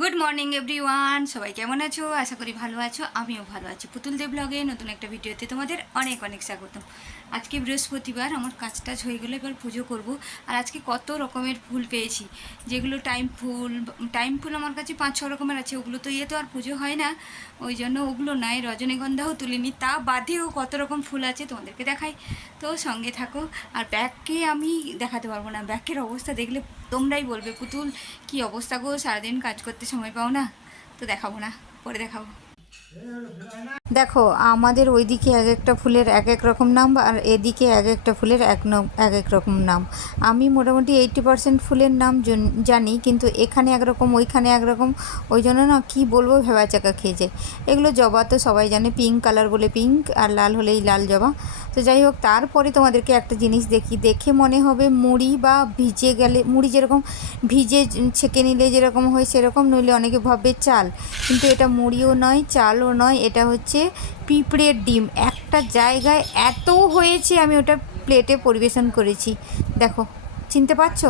Good morning everyone সবাই কেমন আছো? আশা করি ভালো আছো। আমিও ভালো আছি। পুতুল দেব ব্লগে নতুন একটা ভিডিওতে তোমাদের অনেক অনেক স্বাগতম। আজকে বৃহস্পতিবার, আমার কাজ টাজ হয়ে গেলে, এবার পুজো করব। আর আজকে কত রকমের ফুল পেয়েছি। যেগুলো টাইম ফুল টাইম ফুল আমার কাছে পাঁচ, ছ রকমের আছে। ওগুলো তো ইয়ে তো আর পুজো হয় না। ওই জন্য ওগুলো নাই। রজনীগন্ধাও তুলিনি। তা বাদেও কত রকম ফুল আছে তোমাদেরকে দেখাই। তো সঙ্গে থাকো। আর ব্যাগকে আমি দেখাতে পারব না। ব্যাগের অবস্থা দেখলে তোমরাই বলবে, পুতুল, কি অবস্থা গো? সারাদিন কাজ করতে সময় পাও না তো দেখাবো না পরে দেখাবো। দেখো, আমাদের ওইদিকে এক একটা ফুলের এক এক রকম নাম আর এদিকে এক একটা ফুলের এক এক এক রকম নাম। আমি মোটামুটি এইটি পার্সেন্ট ফুলের নাম জানি কিন্তু এখানে একরকম ওইখানে একরকম ওই জন্য না কি বলব ভেবা চাকা খেয়ে যায়। এগুলো জবা তো সবাই জানে পিঙ্ক কালার বলে পিঙ্ক আর লাল হলেই লাল জবা। তো যাই হোক, তারপরে তোমাদেরকে একটা জিনিস দেখি। দেখে মনে হবে মুড়ি বা ভিজে গেলে, মুড়ি যেরকম ভিজে ছেঁকে নিলে যেরকম হয় সেরকম, নইলে অনেকে ভাববে চাল। কিন্তু এটা মুড়িও নয়, চালও নয়, এটা হচ্ছে পিঁপড়ের ডিম। একটা জায়গায় এত হয়েছে আমি ওটা প্লেটে পরিবেশন করেছি। দেখো চিনতে পারছ?